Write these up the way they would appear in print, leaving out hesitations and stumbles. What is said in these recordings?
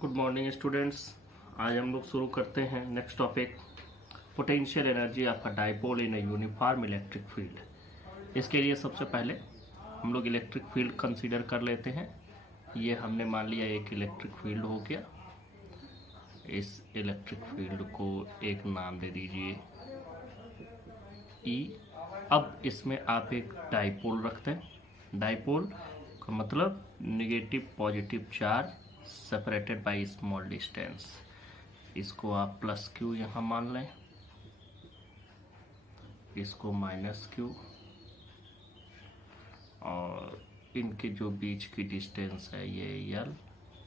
Good morning students. आज हम लोग शुरू करते हैं next topic, potential energy of a dipole in a uniform electric field. इसके लिए सबसे पहले हम लोग इलेक्ट्रिक फील्ड कंसीडर कर लेते हैं। ये हमने मान लिया एक इलेक्ट्रिक फील्ड हो गया। इस इलेक्ट्रिक फील्ड को एक नाम दे दीजिए ई। अब इसमें आप एक डाइपोल रखते हैं। डाइपोल का मतलब negative positive charge separated by small distance. इसको आप प्लस क्यू यहाँ मान लें, इसको माइनस क्यू, और इनके जो बीच की डिस्टेंस है ये यल,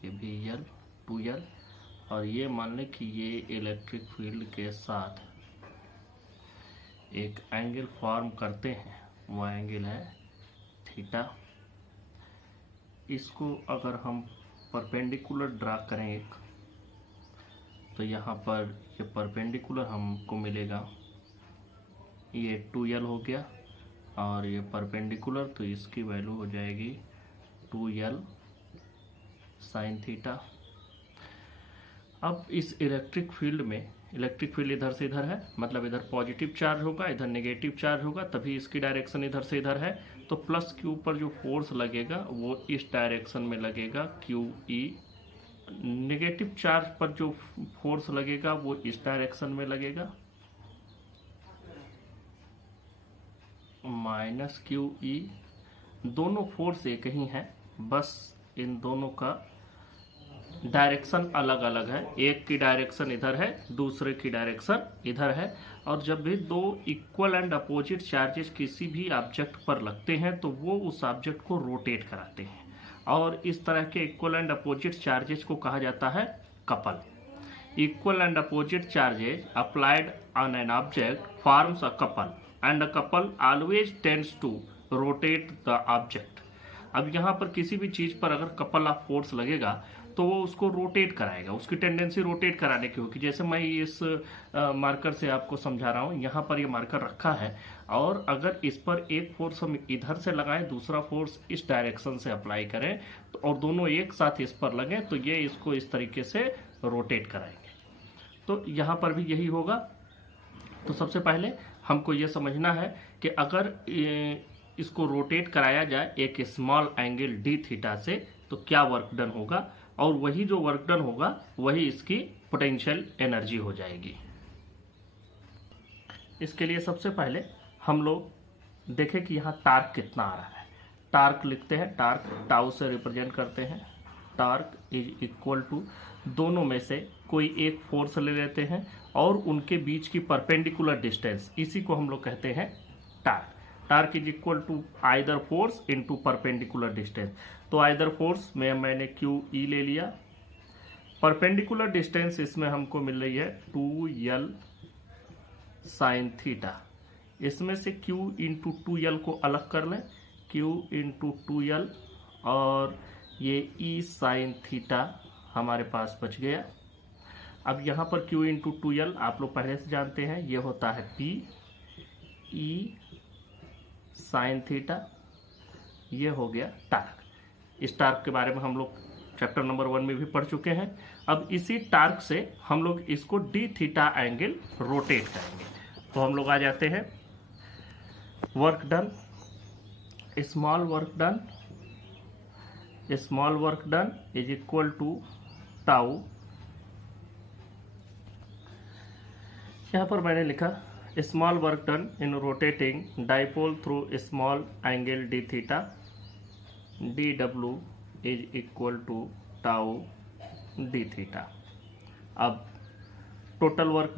ये भी यल, 2l। और ये मान लें कि ये इलेक्ट्रिक फील्ड के साथ एक एंगल फॉर्म करते हैं, वो एंगल है थीटा। इसको अगर हम परपेंडिकुलर ड्रा करें एक, तो यहाँ पर ये परपेंडिकुलर हमको मिलेगा, ये 2l हो गया, और ये परपेंडिकुलर तो इसकी वैल्यू हो जाएगी 2l साइन थीटा। अब इस इलेक्ट्रिक फील्ड में, इलेक्ट्रिक फील्ड इधर से इधर है, मतलब इधर पॉजिटिव चार्ज होगा, इधर नेगेटिव चार्ज होगा, तभी इसकी डायरेक्शन इधर से इधर है। तो प्लस क्यू पर जो फोर्स लगेगा वो इस डायरेक्शन में लगेगा, क्यू ई। नेगेटिव चार्ज पर जो फोर्स लगेगा वो इस डायरेक्शन में लगेगा, माइनस क्यू ई। दोनों फोर्स एक ही हैं, बस इन दोनों का डायरेक्शन अलग अलग है। एक की डायरेक्शन इधर है, दूसरे की डायरेक्शन इधर है। और जब भी दो इक्वल एंड अपोजिट चार्जेस किसी भी ऑब्जेक्ट पर लगते हैं तो वो उस ऑब्जेक्ट को रोटेट कराते हैं, और इस तरह के इक्वल एंड अपोजिट चार्जेस को कहा जाता है couple. Equal and opposite charges applied on an object forms a couple, and a couple always tends to rotate the object. अब यहाँ पर किसी भी चीज पर अगर कपल ऑफ फोर्स लगेगा तो वो उसको रोटेट कराएगा, उसकी टेंडेंसी रोटेट कराने की होगी। जैसे मैं इस मार्कर से आपको समझा रहा हूँ, यहाँ पर ये मार्कर रखा है, और अगर इस पर एक फोर्स हम इधर से लगाएं, दूसरा फोर्स इस डायरेक्शन से अप्लाई करें, तो और दोनों एक साथ इस पर लगे, तो ये इसको इस तरीके से रोटेट कराएंगे। तो यहाँ पर भी यही होगा। तो सबसे पहले हमको ये समझना है कि अगर इसको रोटेट कराया जाए एक स्मॉल एंगल डी थीटा से, तो क्या वर्क डन होगा, और वही जो वर्क डन होगा वही इसकी पोटेंशियल एनर्जी हो जाएगी। इसके लिए सबसे पहले हम लोग देखें कि यहाँ टार्क कितना आ रहा है। टार्क लिखते हैं, टार्क टाउ से रिप्रेजेंट करते हैं। टार्क इज इक्वल टू, दोनों में से कोई एक फोर्स ले लेते हैं और उनके बीच की परपेंडिकुलर डिस्टेंस, इसी को हम लोग कहते हैं torque. Torque is equal to either force into perpendicular distance. तो आइदर फोर्स में मैंने क्यू ई ले लिया, परपेंडिकुलर डिस्टेंस इसमें हमको मिल रही है 2l साइन थीटा। इसमें से q इंटू 2l को अलग कर लें, q इंटू 2l, और ये e साइन थीटा हमारे पास बच गया। अब यहाँ पर q इंटू 2l आप लोग पहले से जानते हैं, ये होता है p e साइन थीटा। ये हो गया टार्क। इस टार्क के बारे में हम लोग चैप्टर नंबर 1 में भी पढ़ चुके हैं। अब इसी टार्क से हम लोग इसको डी थीटा एंगल रोटेट करेंगे। तो हम लोग आ जाते हैं, work done, small work done is equal to tau. यहाँ पर मैंने लिखा small work done in rotating dipole through small angle d theta, dw is equal to tau d theta. अब total work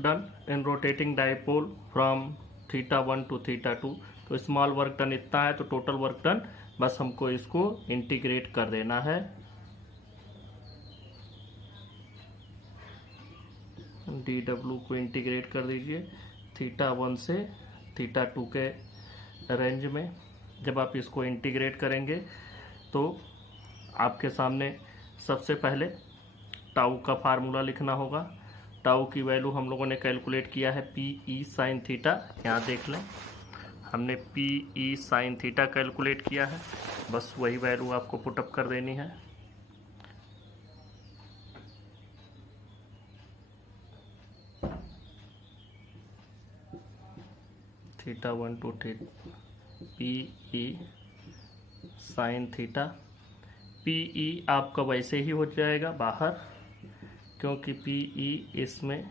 done, in rotating dipole from theta 1 to theta 2। तो small work done इतना है, तो total work done बस हमको इसको integrate कर देना है। dw को इंटीग्रेट कर दीजिए थीटा 1 से थीटा 2 के रेंज में। जब आप इसको इंटीग्रेट करेंगे तो आपके सामने सबसे पहले टाउ का फार्मूला लिखना होगा। टाउ की वैल्यू हम लोगों ने कैलकुलेट किया है पी ई साइन थीटा, यहाँ देख लें। हमने P E sine theta calculate किया है, बस वही वैल्यू आपको पुटअप कर देनी है। Theta 1 to theta P E sine theta, P E आपका वैसे ही हो जाएगा बाहर, क्योंकि पी ई इसमें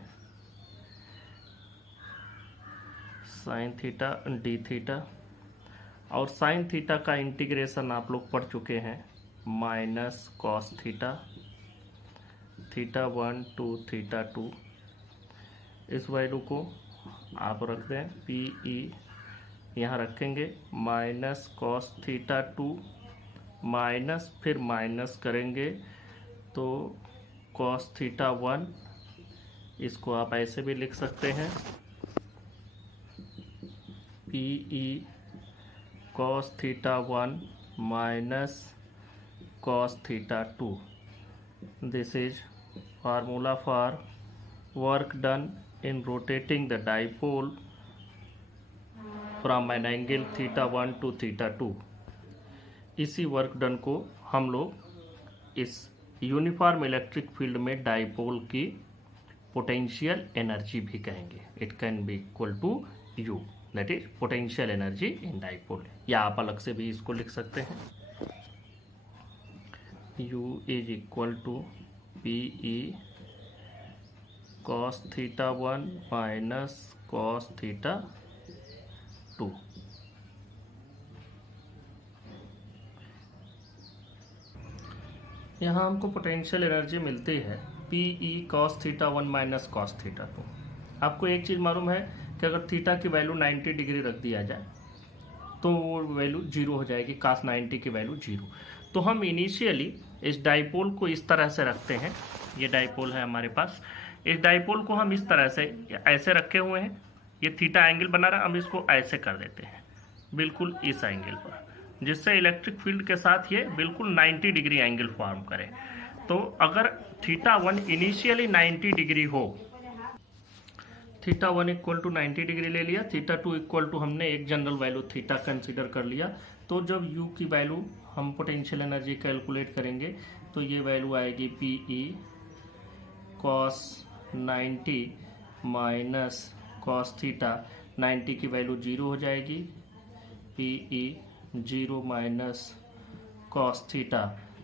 साइन थीटा डी थीटा, और साइन थीटा का इंटीग्रेशन आप लोग पढ़ चुके हैं, minus cos theta, theta 1 to theta 2। इस वैल्यू को आप रख दें, पी ई यहाँ रखेंगे, माइनस कॉस थीटा 2 माइनस, फिर माइनस करेंगे तो कॉस थीटा 1, इसको आप ऐसे भी लिख सकते हैं, P E cos theta 1 minus cos theta 2। This is formula for work done in rotating the dipole from an angle theta 1 to theta 2। इसी वर्क डन को हम लोग इस यूनिफॉर्म इलेक्ट्रिक फील्ड में डाइपोल की पोटेंशियल एनर्जी भी कहेंगे। It can be equal to U, that is potential energy in dipole, या आप अलग से भी इसको लिख सकते हैं, U is equal to P E cos theta 1 minus cos theta 2। यहाँ हमको पोटेंशियल एनर्जी मिलती है P E cos theta 1 minus cos theta 2। आपको एक चीज़ मालूम है कि अगर थीटा की वैल्यू 90 डिग्री रख दिया जाए तो वो वैल्यू 0 हो जाएगी, कास 90 की वैल्यू 0। तो हम इनिशियली इस डाइपोल को इस तरह से रखते हैं, ये डाइपोल है हमारे पास, इस डाइपोल को हम इस तरह से ऐसे रखे हुए हैं, ये थीटा एंगल बना रहा है, हम इसको ऐसे कर देते हैं बिल्कुल इस एंगल पर, जिससे इलेक्ट्रिक फील्ड के साथ ये बिल्कुल 90 डिग्री एंगल फॉर्म करे। तो अगर थीटा 1 इनिशियली 90 डिग्री हो, थीटा 1 इक्वल टू 90 डिग्री ले लिया, थीटा 2 इक्वल टू हमने एक जनरल वैल्यू थीटा कंसीडर कर लिया, तो जब u की वैल्यू हम पोटेंशियल एनर्जी कैलकुलेट करेंगे तो ये वैल्यू आएगी P E cos 90 minus cos theta, 90 की वैल्यू 0 हो जाएगी, P E 0 minus cos theta,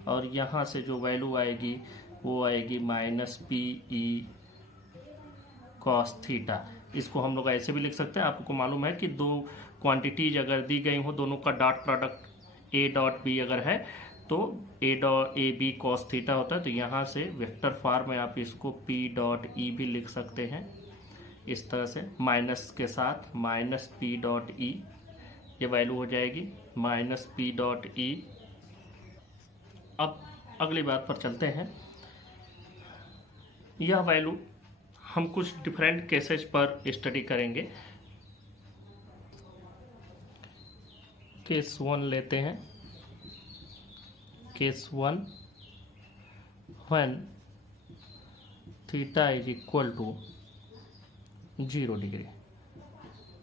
और यहाँ से जो वैल्यू आएगी वो आएगी minus P E cos theta. इसको हम लोग ऐसे भी लिख सकते हैं, आपको मालूम है कि दो क्वांटिटीज अगर दी गई हो, दोनों का dot product A dot B अगर है तो ए बी कॉस थीटा होता है, तो यहाँ से वेक्टर फॉर्म में आप इसको पी डॉट ई भी लिख सकते हैं इस तरह से, माइनस के साथ माइनस पी डॉट ई, ये वैल्यू हो जाएगी माइनस पी डॉट ई। अब अगली बात पर चलते हैं, यह वैल्यू हम कुछ डिफरेंट केसेस पर स्टडी करेंगे। केस 1 लेते हैं, case 1 when theta is equal to 0 degree,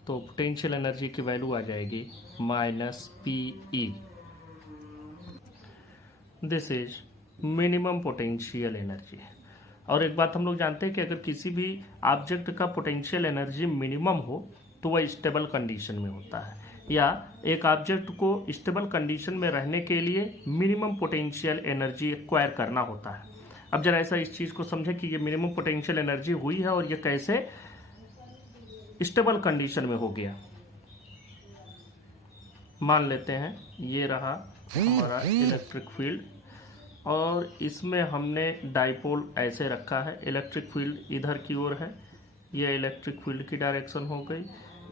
तो पोटेंशियल एनर्जी की वैल्यू आ जाएगी minus P E. This is minimum potential energy. और एक बात हम लोग जानते हैं कि अगर किसी भी ऑब्जेक्ट का पोटेंशियल एनर्जी मिनिमम हो तो वह स्टेबल कंडीशन में होता है, या एक ऑब्जेक्ट को स्टेबल कंडीशन में रहने के लिए मिनिमम पोटेंशियल एनर्जी एक्वायर करना होता है। अब जरा ऐसा इस चीज़ को समझें कि ये मिनिमम पोटेंशियल एनर्जी हुई है और ये कैसे स्टेबल कंडीशन में हो गया। मान लेते हैं ये रहा हमारा इलेक्ट्रिक फील्ड, और इसमें हमने डाइपोल ऐसे रखा है, इलेक्ट्रिक फील्ड इधर की ओर है, ये इलेक्ट्रिक फील्ड की डायरेक्शन हो गई,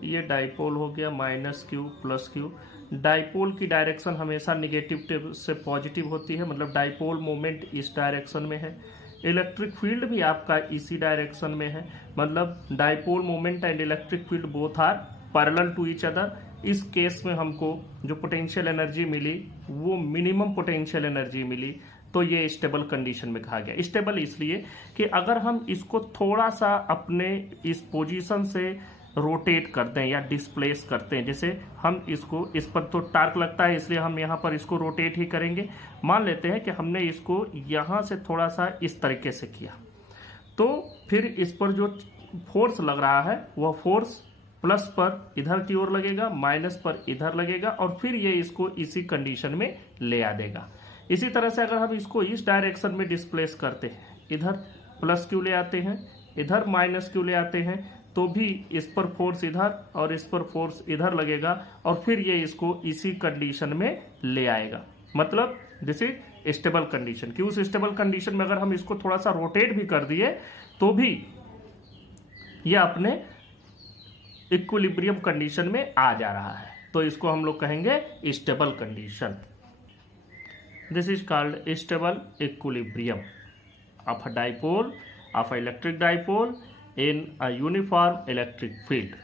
ये डाइपोल हो गया minus Q plus Q. Dipole की डायरेक्शन हमेशा निगेटिव से पॉजिटिव होती है, मतलब डाइपोल मोमेंट इस डायरेक्शन में है, इलेक्ट्रिक फील्ड भी आपका इसी डायरेक्शन में है, मतलब dipole moment and electric field both are parallel to each other. इस केस में हमको जो पोटेंशियल एनर्जी मिली वो मिनिमम पोटेंशियल एनर्जी मिली, तो ये स्टेबल कंडीशन में कहा गया। स्टेबल इसलिए कि अगर हम इसको थोड़ा सा अपने इस पोजीशन से रोटेट करते हैं या डिस्प्लेस करते हैं। जैसे हम इसको, इस पर तो टार्क लगता है इसलिए हम यहाँ पर इसको रोटेट ही करेंगे। मान लेते हैं कि हमने इसको यहाँ से थोड़ा सा इस तरीके से किया, तो फिर इस पर जो फोर्स लग रहा है वह फोर्स प्लस पर इधर की ओर लगेगा, माइनस पर इधर लगेगा, और फिर ये इसको इसी कंडीशन में ले आ देगा। इसी तरह से अगर हम इसको इस डायरेक्शन में डिस्प्लेस करते हैं, इधर प्लस क्यू ले आते हैं, इधर माइनस क्यू ले आते हैं, तो भी इस पर फोर्स इधर और इस पर फोर्स इधर लगेगा, और फिर ये इसको इसी कंडीशन में ले आएगा। मतलब दिस इज स्टेबल कंडीशन। कि उस स्टेबल कंडीशन में अगर हम इसको थोड़ा सा रोटेट भी कर दिए तो भी ये अपने इक्विलिब्रियम कंडीशन में आ जा रहा है, तो इसको हम लोग कहेंगे stable condition. This is called stable equilibrium of a dipole, of electric dipole in a uniform electric field.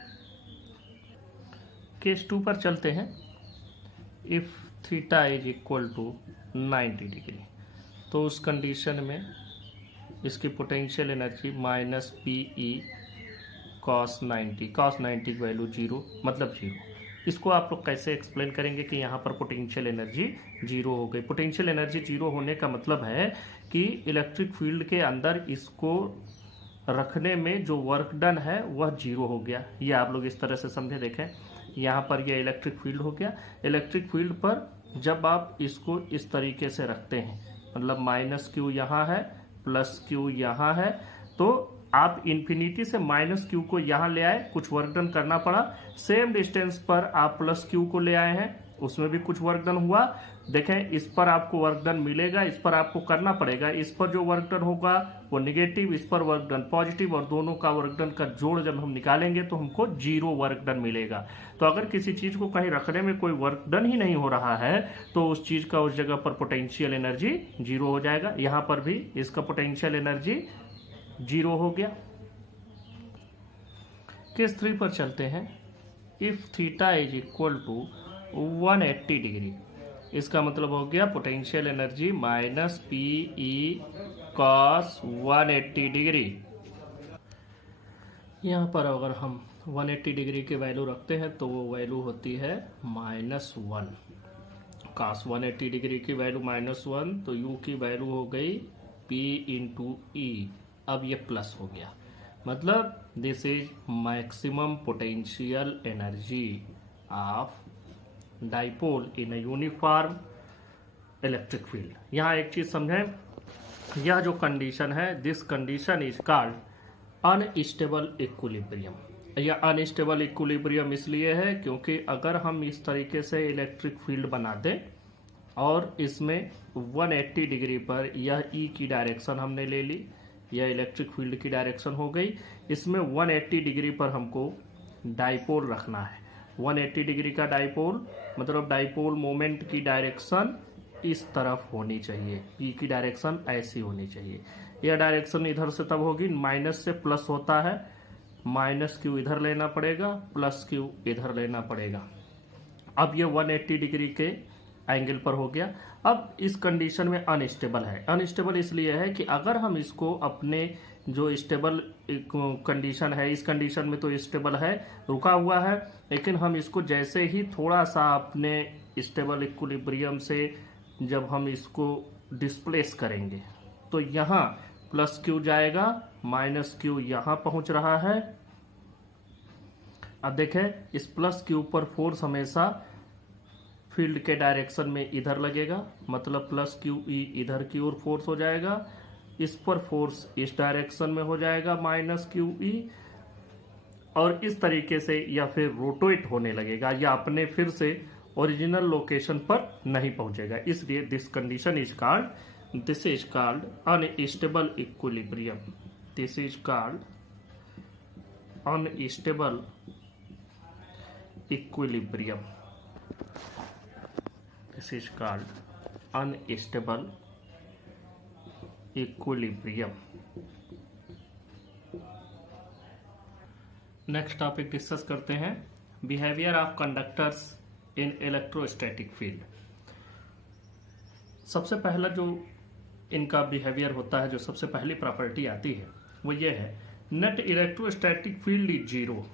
Case 2 पर चलते हैं। If theta is equal to 90 degree, तो उस कंडीशन में इसकी potential energy minus P E cos 90, cos 90 की value 0, मतलब 0। इसको आप लोग कैसे एक्सप्लेन करेंगे कि यहाँ पर पोटेंशियल एनर्जी 0 हो गई? पोटेंशियल एनर्जी 0 होने का मतलब है कि इलेक्ट्रिक फील्ड के अंदर इसको रखने में जो वर्क डन है वह 0 हो गया। ये आप लोग इस तरह से समझे। देखें, यहाँ पर यह इलेक्ट्रिक फील्ड हो गया। इलेक्ट्रिक फील्ड पर जब आप इसको इस तरीके से रखते हैं, मतलब माइनस क्यू यहाँ है, प्लस क्यू यहाँ है, तो आप इन्फिनिटी से माइनस क्यू को यहाँ ले आए, कुछ वर्क डन करना पड़ा। सेम डिस्टेंस पर आप प्लस क्यू को ले आए हैं, उसमें भी कुछ वर्क डन हुआ। देखें, इस पर आपको वर्क डन मिलेगा, इस पर आपको करना पड़ेगा। इस पर जो वर्क डन होगा वो निगेटिव, इस पर वर्क डन पॉजिटिव, और दोनों का वर्क डन का जोड़ जब हम निकालेंगे तो हमको 0 वर्क डन मिलेगा। तो अगर किसी चीज को कहीं रखने में कोई वर्क डन ही नहीं हो रहा है तो उस चीज का उस जगह पर पोटेंशियल एनर्जी 0 हो जाएगा। यहाँ पर भी इसका पोटेंशियल एनर्जी 0 हो गया। केस 3 पर चलते हैं। If theta is equal to 180 degree, इसका मतलब हो गया potential energy minus P E cos 180 degree. यहाँ पर अगर हम 180 डिग्री की वैल्यू रखते हैं तो वो वैल्यू होती है -1। कॉस 180 डिग्री की वैल्यू -1, तो u की वैल्यू हो गई p इंटू ई। अब ये प्लस हो गया, मतलब this is maximum potential energy of dipole in a uniform electric field. यहाँ एक चीज समझें, यह जो कंडीशन है, this condition is called unstable equilibrium. यह अनस्टेबल इक्विलिब्रियम इसलिए है क्योंकि अगर हम इस तरीके से इलेक्ट्रिक फील्ड बना दें और इसमें 180 डिग्री पर यह ई की डायरेक्शन हमने ले ली, यह इलेक्ट्रिक फील्ड की डायरेक्शन हो गई। इसमें 180 डिग्री पर हमको डाइपोल रखना है। 180 डिग्री का डाइपोल मतलब डाइपोल मोमेंट की डायरेक्शन इस तरफ होनी चाहिए, पी की डायरेक्शन ऐसी होनी चाहिए। यह डायरेक्शन इधर से तब होगी, माइनस से प्लस होता है, माइनस क्यू इधर लेना पड़ेगा, प्लस क्यू इधर लेना पड़ेगा। अब ये 180 डिग्री के एंगल पर हो गया। अब इस कंडीशन में अनस्टेबल है। अनस्टेबल इसलिए है कि अगर हम इसको अपने जो स्टेबल कंडीशन है, इस कंडीशन में तो स्टेबल है, रुका हुआ है, लेकिन हम इसको जैसे ही थोड़ा सा अपने स्टेबल इक्विलिब्रियम से जब हम इसको डिस्प्लेस करेंगे तो यहाँ प्लस क्यू जाएगा, माइनस क्यू यहाँ पहुंच रहा है। अब देखें, इस प्लस क्यू पर फोर्स हमेशा फील्ड के डायरेक्शन में इधर लगेगा, मतलब प्लस क्यू ई इधर की ओर फोर्स हो जाएगा। इस पर फोर्स इस डायरेक्शन में हो जाएगा माइनस क्यू ई, और इस तरीके से या फिर रोटेट होने लगेगा या अपने फिर से ओरिजिनल लोकेशन पर नहीं पहुंचेगा। इसलिए this condition is called, this is called unstable equilibrium. This is called unstable equilibrium. This is called unstable equilibrium. Next topic discuss करते हैं, behaviour of conductors in electrostatic field. सबसे पहला जो इनका बिहेवियर होता है, जो सबसे पहली प्रॉपर्टी आती है वो ये है, net electrostatic field is 0।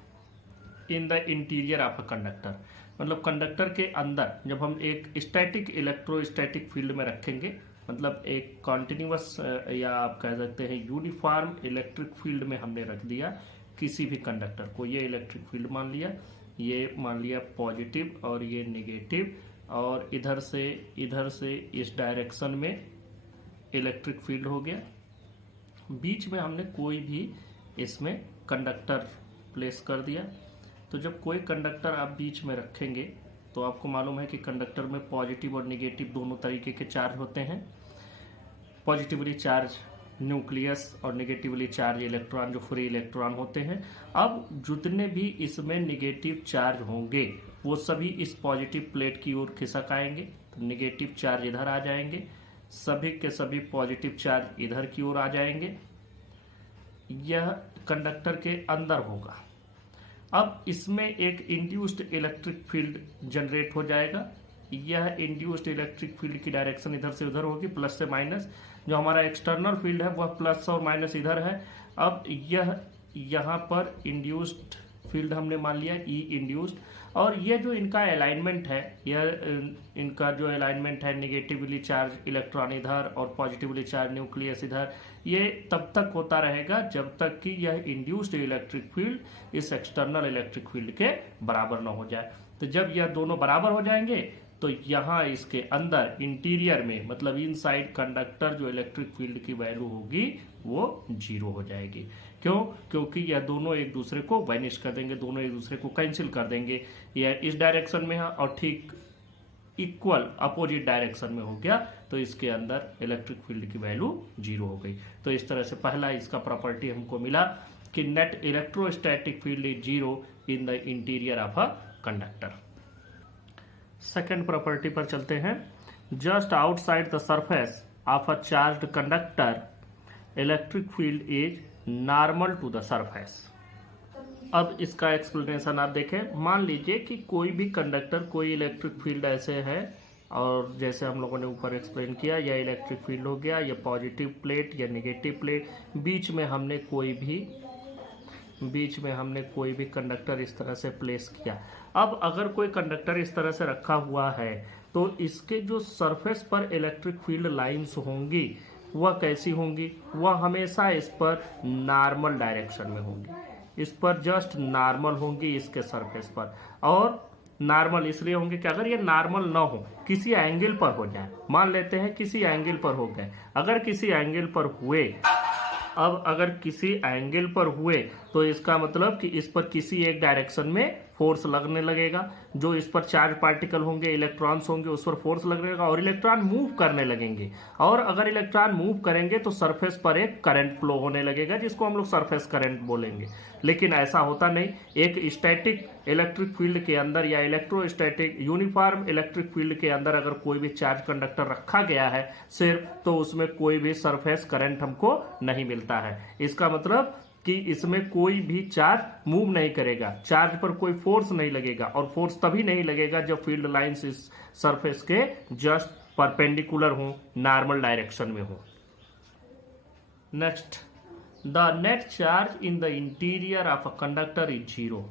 In the interior of a conductor, मतलब कंडक्टर के अंदर जब हम एक स्टैटिक इलेक्ट्रोस्टैटिक फील्ड में रखेंगे, मतलब एक कॉन्टिन्यूअस या आप कह सकते हैं यूनिफॉर्म इलेक्ट्रिक फील्ड में हमने रख दिया किसी भी कंडक्टर को। ये इलेक्ट्रिक फील्ड मान लिया, ये मान लिया पॉजिटिव और ये नेगेटिव, और इधर से इस डायरेक्शन में इलेक्ट्रिक फील्ड हो गया। बीच में हमने कोई भी इसमें कंडक्टर प्लेस कर दिया। तो जब कोई कंडक्टर आप बीच में रखेंगे तो आपको मालूम है कि कंडक्टर में पॉजिटिव और नेगेटिव दोनों तरीके के चार्ज होते हैं। पॉजिटिवली चार्ज न्यूक्लियस और नेगेटिवली चार्ज इलेक्ट्रॉन, जो फ्री इलेक्ट्रॉन होते हैं। अब जितने भी इसमें नेगेटिव चार्ज होंगे वो सभी इस पॉजिटिव प्लेट की ओर खिसक आएंगे, तो नेगेटिव चार्ज इधर आ जाएंगे, सभी के सभी पॉजिटिव चार्ज इधर की ओर आ जाएंगे। यह कंडक्टर के अंदर होगा। अब इसमें एक इंड्यूस्ड इलेक्ट्रिक फील्ड जनरेट हो जाएगा। यह इंड्यूस्ड इलेक्ट्रिक फील्ड की डायरेक्शन इधर से उधर होगी, प्लस से माइनस। जो हमारा एक्सटर्नल फील्ड है वह प्लस और माइनस इधर है। अब यह यहाँ पर इंड्यूस्ड फील्ड हमने मान लिया ई इंड्यूस्ड, और ये जो इनका अलाइनमेंट है, यह इनका जो अलाइनमेंट है नेगेटिवली चार्ज इलेक्ट्रॉन इधर और पॉजिटिवली चार्ज न्यूक्लियस इधर, ये तब तक होता रहेगा जब तक कि यह इंड्यूस्ड इलेक्ट्रिक फील्ड इस एक्सटर्नल इलेक्ट्रिक फील्ड के बराबर न हो जाए। तो जब यह दोनों बराबर हो जाएंगे तो यहाँ इसके अंदर इंटीरियर में, मतलब इनसाइड कंडक्टर, जो इलेक्ट्रिक फील्ड की वैल्यू होगी वो 0 हो जाएगी। क्यों? क्योंकि यह दोनों एक दूसरे को वाइनिश कर देंगे, दोनों एक दूसरे को कैंसिल कर देंगे। यह इस डायरेक्शन में है और ठीक इक्वल अपोजिट डायरेक्शन में हो गया, तो इसके अंदर इलेक्ट्रिक फील्ड की वैल्यू 0 हो गई। तो इस तरह से पहला इसका प्रॉपर्टी हमको मिला कि net electrostatic field is 0 in the interior of a conductor. Second property पर चलते हैं। Just outside the surface of a charged conductor electric field is normal to the surface. अब इसका एक्सप्लेनेशन आप देखें। मान लीजिए कि कोई भी कंडक्टर, कोई इलेक्ट्रिक फील्ड ऐसे है, और जैसे हम लोगों ने ऊपर एक्सप्लेन किया, यह इलेक्ट्रिक फील्ड हो गया, यह पॉजिटिव प्लेट या नेगेटिव प्लेट, बीच में हमने कोई भी कंडक्टर इस तरह से प्लेस किया। अब अगर कोई कंडक्टर इस तरह से रखा हुआ है तो इसके जो सरफेस पर इलेक्ट्रिक फील्ड लाइंस होंगी वह कैसी होंगी? वह हमेशा इस पर नॉर्मल डायरेक्शन में होंगी, इस पर जस्ट नॉर्मल होंगी इसके सरफेस पर। और नॉर्मल इसलिए होंगे कि अगर ये नॉर्मल ना हो, किसी एंगल पर हो जाए, मान लेते हैं किसी एंगल पर हो गए, अगर किसी एंगल पर हुए, अब अगर किसी एंगल पर हुए तो इसका मतलब कि इस पर किसी एक डायरेक्शन में फोर्स लगने लगेगा। जो इस पर चार्ज पार्टिकल होंगे, इलेक्ट्रॉन्स होंगे, उस पर फोर्स लगेगा और इलेक्ट्रॉन मूव करने लगेंगे। और अगर इलेक्ट्रॉन मूव करेंगे तो सरफेस पर एक करंट फ्लो होने लगेगा, जिसको हम लोग सरफेस करंट बोलेंगे। लेकिन ऐसा होता नहीं। एक स्टैटिक इलेक्ट्रिक फील्ड के अंदर या इलेक्ट्रोस्टैटिक यूनिफॉर्म इलेक्ट्रिक फील्ड के अंदर अगर कोई भी चार्ज कंडक्टर रखा गया है सिर्फ, तो उसमें कोई भी सरफेस करंट हमको नहीं मिलता है। इसका मतलब कि इसमें कोई भी चार्ज मूव नहीं करेगा, चार्ज पर कोई फोर्स नहीं लगेगा, और फोर्स तभी नहीं लगेगा जब फील्ड लाइंस इस सरफेस के जस्ट परपेंडिकुलर हो, नॉर्मल डायरेक्शन में हो। Next, the net charge in the interior of a conductor is 0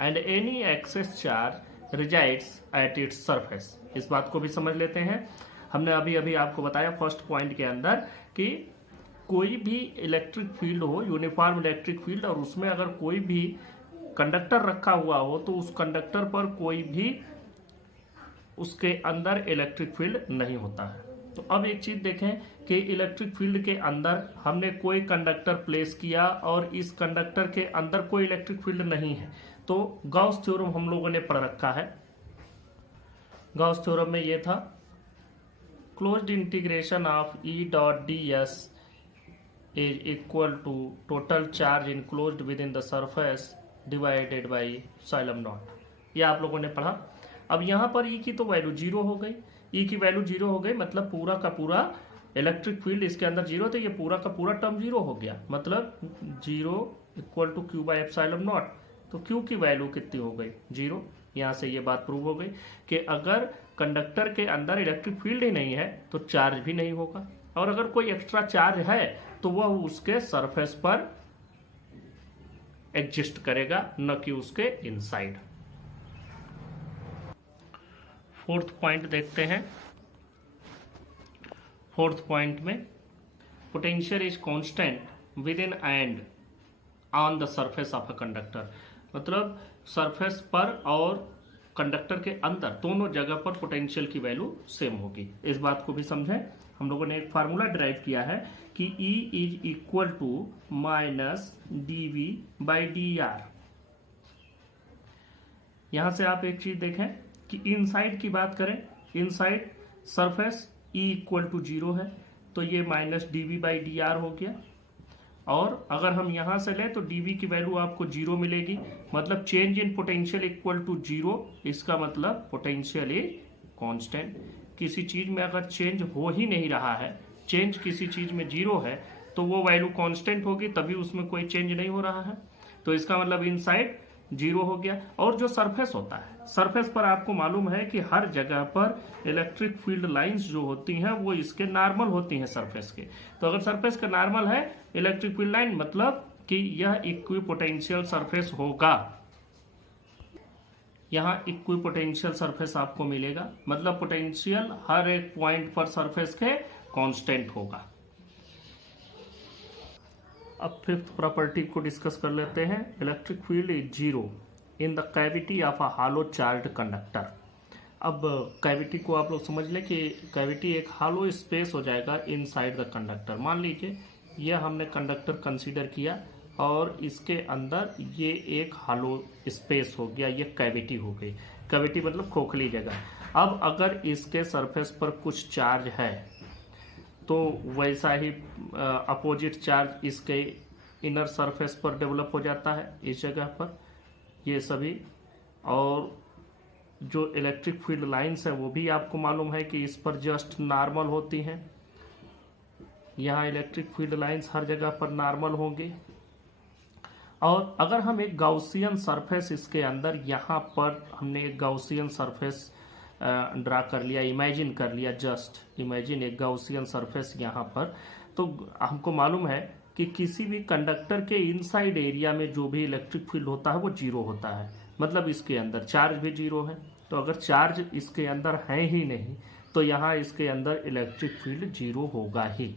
and any excess charge resides at its surface. इस बात को भी समझ लेते हैं। हमने अभी अभी आपको बताया फर्स्ट पॉइंट के अंदर कि कोई भी इलेक्ट्रिक फील्ड हो, यूनिफॉर्म इलेक्ट्रिक फील्ड, और उसमें अगर कोई भी कंडक्टर रखा हुआ हो तो उस कंडक्टर पर कोई भी उसके अंदर इलेक्ट्रिक फील्ड नहीं होता है। तो अब एक चीज देखें कि इलेक्ट्रिक फील्ड के अंदर हमने कोई कंडक्टर प्लेस किया और इस कंडक्टर के अंदर कोई इलेक्ट्रिक फील्ड नहीं है, तो गॉस थ्योरम हम लोगों ने पढ़ रखा है। गॉस थ्योरम में ये था closed integration of E dot D S is equal to total charge enclosed within the surface divided by epsilon naught। ये आप लोगों ने पढ़ा। अब यहाँ पर E की तो वैल्यू 0 हो गई, E की वैल्यू 0 हो गई, मतलब पूरा का पूरा इलेक्ट्रिक फील्ड इसके अंदर 0, तो ये पूरा का पूरा टर्म 0 हो गया, मतलब 0 equal to Q by epsilon naught. तो Q की वैल्यू कितनी हो गई? 0। यहाँ से ये बात प्रूव हो गई कि अगर कंडक्टर के अंदर इलेक्ट्रिक फील्ड ही नहीं है तो चार्ज भी नहीं होगा, और अगर कोई एक्स्ट्रा चार्ज है तो वह उसके सरफेस पर एग्जिस्ट करेगा, न कि उसके इनसाइड। फोर्थ पॉइंट देखते हैं। फोर्थ पॉइंट में potential is constant with in and on the surface of a conductor, मतलब सरफेस पर और कंडक्टर के अंदर दोनों जगह पर पोटेंशियल की वैल्यू सेम होगी। इस बात को भी समझें। हम लोगों ने एक फार्मूला ड्राइव किया है कि E is equal to minus dV by dr। यहां से आप एक चीज देखें कि इनसाइड की बात करें, inside surface E equal to 0 है, तो ये माइनस dV बाई dr हो गया। और अगर हम यहां से लें तो dV की वैल्यू आपको 0 मिलेगी, मतलब change in potential equal to 0। इसका मतलब पोटेंशियल इज कांस्टेंट। किसी चीज में अगर चेंज हो ही नहीं रहा है, चेंज किसी चीज में 0 है, तो वो वैल्यू कांस्टेंट होगी, तभी उसमें कोई चेंज नहीं हो रहा है। तो इसका मतलब इनसाइड 0 हो गया। और जो सरफेस होता है, सरफेस पर आपको मालूम है कि हर जगह पर इलेक्ट्रिक फील्ड लाइंस जो होती हैं वो इसके नॉर्मल होती हैं सरफेस के। तो अगर सरफेस का नॉर्मल है इलेक्ट्रिक फील्ड लाइन, मतलब कि यह इक्विपोटेंशियल सरफेस होगा। यहां इक्विपोटेंशियल सरफेस आपको मिलेगा, मतलब पोटेंशियल हर एक पॉइंट पर सरफेस के कांस्टेंट होगा। अब फिफ्थ प्रॉपर्टी को डिस्कस कर लेते हैं। Electric field is 0 in the cavity of a hello charged conductor. अब कैविटी को आप लोग समझ लें कि कैविटी एक हालो स्पेस हो जाएगा इनसाइड द कंडक्टर। मान लीजिए यह हमने कंडक्टर कंसीडर किया और इसके अंदर ये एक हालो स्पेस हो गया, ये कैविटी हो गई। कैविटी मतलब खोखली जगह। अब अगर इसके सरफेस पर कुछ चार्ज है तो वैसा ही अपोजिट चार्ज इसके इनर सरफेस पर डेवलप हो जाता है, इस जगह पर ये सभी। और जो इलेक्ट्रिक फील्ड लाइंस है वो भी आपको मालूम है कि इस पर जस्ट नॉर्मल होती हैं। यहाँ इलेक्ट्रिक फील्ड लाइंस हर जगह पर नॉर्मल होंगे। और अगर हम एक गाउसियन सरफेस इसके अंदर, यहाँ पर हमने एक गाउसियन सरफेस ड्रा कर लिया, इमेजिन कर लिया, जस्ट इमेजिन एक गाउसियन सरफेस यहाँ पर, तो हमको मालूम है कि किसी भी कंडक्टर के इनसाइड एरिया में जो भी इलेक्ट्रिक फील्ड होता है वो 0 होता है, मतलब इसके अंदर चार्ज भी 0 है। तो अगर चार्ज इसके अंदर है ही नहीं तो यहाँ इसके अंदर इलेक्ट्रिक फील्ड 0 होगा ही।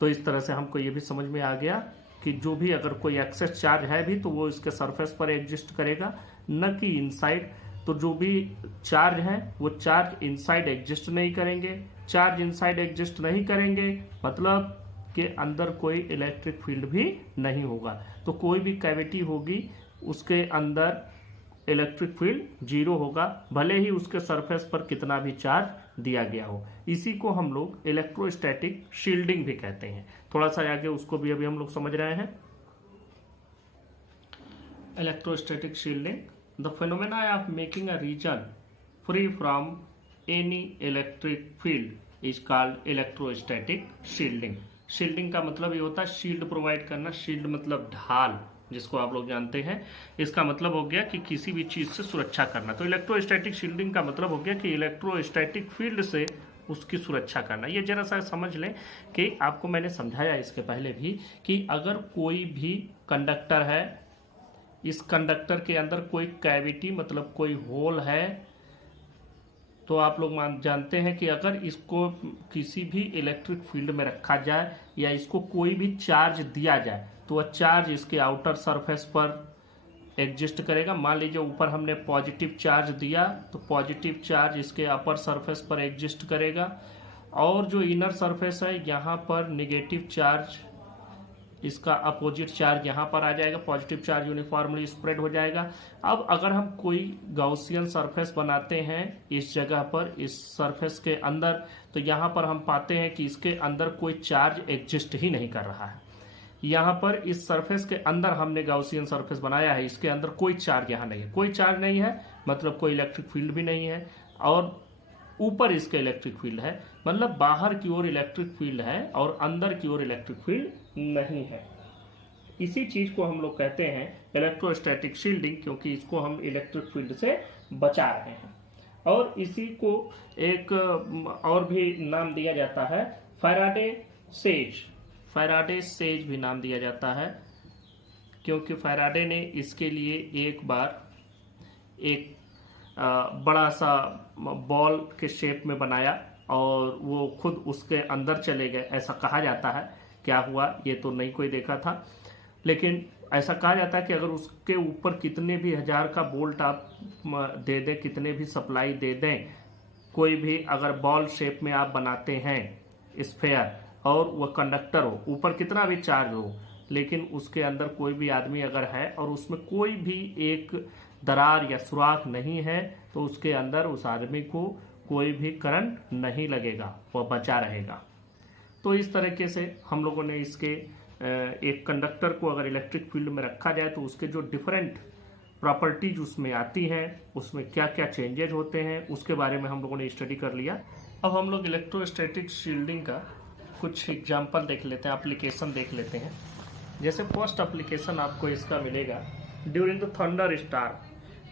तो इस तरह से हमको ये भी समझ में आ गया कि जो भी अगर कोई एक्सेस चार्ज है भी तो वो इसके सरफेस पर एग्जिस्ट करेगा, न कि इनसाइड। तो जो भी चार्ज है वो चार्ज इनसाइड एग्जिस्ट नहीं करेंगे। चार्ज इनसाइड एग्जिस्ट नहीं करेंगे मतलब के अंदर कोई इलेक्ट्रिक फील्ड भी नहीं होगा। तो कोई भी कैविटी होगी उसके अंदर इलेक्ट्रिक फील्ड 0 होगा, भले ही उसके सरफेस पर कितना भी चार्ज दिया गया हो। इसी को हम लोग इलेक्ट्रोस्टैटिक शील्डिंग भी कहते हैं। थोड़ा सा आगे उसको भी अभी हम लोग समझ रहे हैं। Electrostatic shielding, the phenomena of making a region free from any electric field is called electrostatic shielding. Shielding का मतलब ये होता है शील्ड प्रोवाइड करना। शील्ड मतलब ढाल, जिसको आप लोग जानते हैं। इसका मतलब हो गया कि किसी भी चीज से सुरक्षा करना। तो इलेक्ट्रोस्टैटिक शील्डिंग का मतलब हो गया कि इलेक्ट्रोस्टैटिक फील्ड से उसकी सुरक्षा करना। ये जरा सा समझ लें कि आपको मैंने समझाया इसके पहले भी कि अगर कोई भी कंडक्टर है, इस कंडक्टर के अंदर कोई कैविटी मतलब कोई होल है, तो आप लोग जानते हैं कि अगर इसको किसी भी इलेक्ट्रिक फील्ड में रखा जाए या इसको कोई भी चार्ज दिया जाए तो वह चार्ज इसके आउटर सरफेस पर एग्जिस्ट करेगा। मान लीजिए ऊपर हमने पॉजिटिव चार्ज दिया तो पॉजिटिव चार्ज इसके अपर सरफेस पर एग्जिस्ट करेगा, और जो इनर सरफेस है यहाँ पर नेगेटिव चार्ज, इसका अपोजिट चार्ज यहाँ पर आ जाएगा, पॉजिटिव चार्ज यूनिफॉर्मली स्प्रेड हो जाएगा। अब अगर हम कोई गाउसियन सरफेस बनाते हैं इस जगह पर, इस सरफेस के अंदर, तो यहाँ पर हम पाते हैं कि इसके अंदर कोई चार्ज एग्जिस्ट ही नहीं कर रहा है। यहाँ पर इस सरफेस के अंदर हमने गाउसियन सरफेस बनाया है, इसके अंदर कोई चार्ज यहाँ नहीं है। कोई चार्ज नहीं है मतलब कोई इलेक्ट्रिक फील्ड भी नहीं है, और ऊपर इसके इलेक्ट्रिक फील्ड है, मतलब बाहर की ओर इलेक्ट्रिक फील्ड है और अंदर की ओर इलेक्ट्रिक फील्ड नहीं है। इसी चीज को हम लोग कहते हैं इलेक्ट्रोस्टैटिक शील्डिंग, क्योंकि इसको हम इलेक्ट्रिक फील्ड से बचा रहे हैं। और इसी को एक और भी नाम दिया जाता है फैराडे सेज। फैराडे सेज भी नाम दिया जाता है। क्योंकि फैराडे ने इसके लिए एक बार एक बड़ा सा बॉल के शेप में बनाया और वो खुद उसके अंदर चले गए, ऐसा कहा जाता है। क्या हुआ ये तो नहीं कोई देखा था, लेकिन ऐसा कहा जाता है कि अगर उसके ऊपर कितने भी हजार का बोल्ट आप दे दें, कितने भी सप्लाई दे दें, कोई भी अगर बॉल शेप में आप बनाते हैं स्फेयर और वह कंडक्टर हो, ऊपर कितना भी चार्ज हो, लेकिन उसके अंदर कोई भी आदमी अगर है और उसमें कोई भी एक दरार या सुराख नहीं है, तो उसके अंदर उस आदमी को कोई भी करंट नहीं लगेगा, वह बचा रहेगा। तो इस तरीके से हम लोगों ने इसके एक कंडक्टर को अगर इलेक्ट्रिक फील्ड में रखा जाए तो उसके जो डिफरेंट प्रॉपर्टीज उसमें आती हैं, उसमें क्या क्या चेंजेज होते हैं, उसके बारे में हम लोगों ने स्टडी कर लिया। अब हम लोग इलेक्ट्रोस्टैटिक शील्डिंग का कुछ एग्जांपल देख लेते हैं, एप्लीकेशन देख लेते हैं। जैसे फर्स्ट एप्लीकेशन आपको इसका मिलेगा ड्यूरिंग द थंडर स्टार।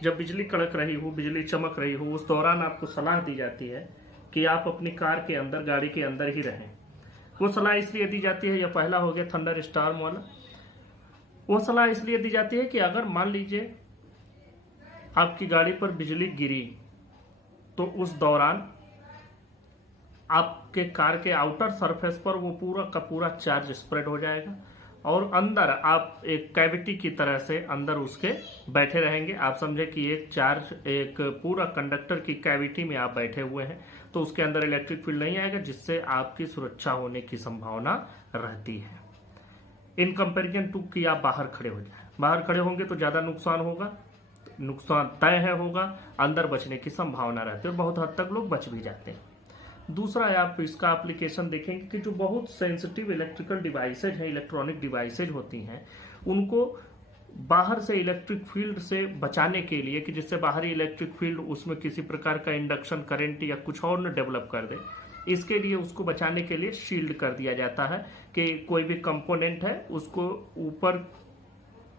जब बिजली कड़क रही हो, बिजली चमक रही हो, उस दौरान आपको सलाह दी जाती है कि आप अपनी कार के अंदर, गाड़ी के अंदर ही रहें। वो सलाह इसलिए दी जाती है, यह पहला हो गया थंडर स्टार्म वाला। वो सलाह इसलिए दी जाती है कि अगर मान लीजिए आपकी गाड़ी पर बिजली गिरी तो उस दौरान आपके कार के आउटर सरफेस पर वो पूरा का पूरा चार्ज स्प्रेड हो जाएगा और अंदर आप एक कैविटी की तरह से अंदर उसके बैठे रहेंगे। आप समझे कि एक चार्ज, एक पूरा कंडक्टर की कैविटी में आप बैठे हुए हैं, तो उसके अंदर इलेक्ट्रिक फील्ड नहीं आएगा, जिससे आपकी सुरक्षा होने की संभावना रहती है। इन कंपेरिजन टू कि आप बाहर खड़े हो जाए, बाहर खड़े होंगे तो ज्यादा नुकसान होगा, नुकसान तय है होगा, अंदर बचने की संभावना रहती है और बहुत हद तक लोग बच भी जाते हैं। दूसरा है, आप इसका एप्लीकेशन देखेंगे कि जो बहुत सेंसिटिव इलेक्ट्रिकल डिवाइसेज हैं, इलेक्ट्रॉनिक डिवाइसेज होती हैं, उनको बाहर से इलेक्ट्रिक फील्ड से बचाने के लिए, कि जिससे बाहरी इलेक्ट्रिक फील्ड उसमें किसी प्रकार का इंडक्शन करंट या कुछ और न डेवलप कर दे, इसके लिए उसको बचाने के लिए शील्ड कर दिया जाता है कि कोई भी कंपोनेंट है उसको ऊपर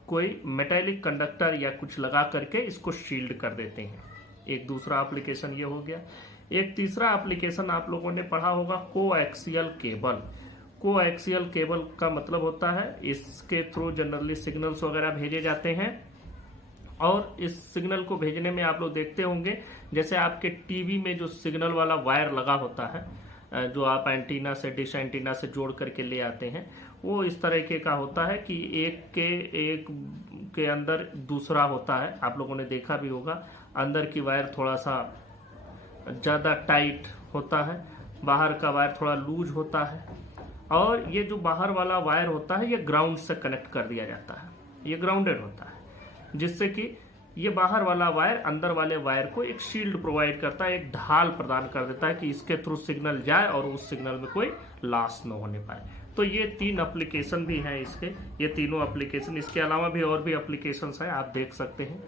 कोई मेटेलिक कंडक्टर या कुछ लगा करके इसको शील्ड कर देते हैं। एक दूसरा एप्लीकेशन ये हो गया। एक तीसरा एप्लीकेशन आप लोगों ने पढ़ा होगा, कोएक्सियल केबल। कोएक्सियल केबल का मतलब होता है इसके थ्रू जनरली सिग्नल्स वगैरह भेजे जाते हैं और इस सिग्नल को भेजने में आप लोग देखते होंगे जैसे आपके टीवी में जो सिग्नल वाला वायर लगा होता है, जो आप एंटीना से, डिश एंटीना से जोड़ करके ले आते हैं, वो इस तरीके का होता है कि एक के अंदर दूसरा होता है। आप लोगों ने देखा भी होगा, अंदर की वायर थोड़ा सा ज्यादा टाइट होता है, बाहर का वायर थोड़ा लूज होता है, और ये जो बाहर वाला वायर होता है ये ग्राउंड से कनेक्ट कर दिया जाता है, ये ग्राउंडेड होता है, जिससे कि ये बाहर वाला वायर अंदर वाले वायर को एक शील्ड प्रोवाइड करता है, एक ढाल प्रदान कर देता है कि इसके थ्रू सिग्नल जाए और उस सिग्नल में कोई लॉस न होने पाए। तो ये 3 एप्लीकेशन भी हैं इसके, ये तीनों एप्लीकेशन, इसके अलावा भी और भी एप्लीकेशंस हैं, आप देख सकते हैं।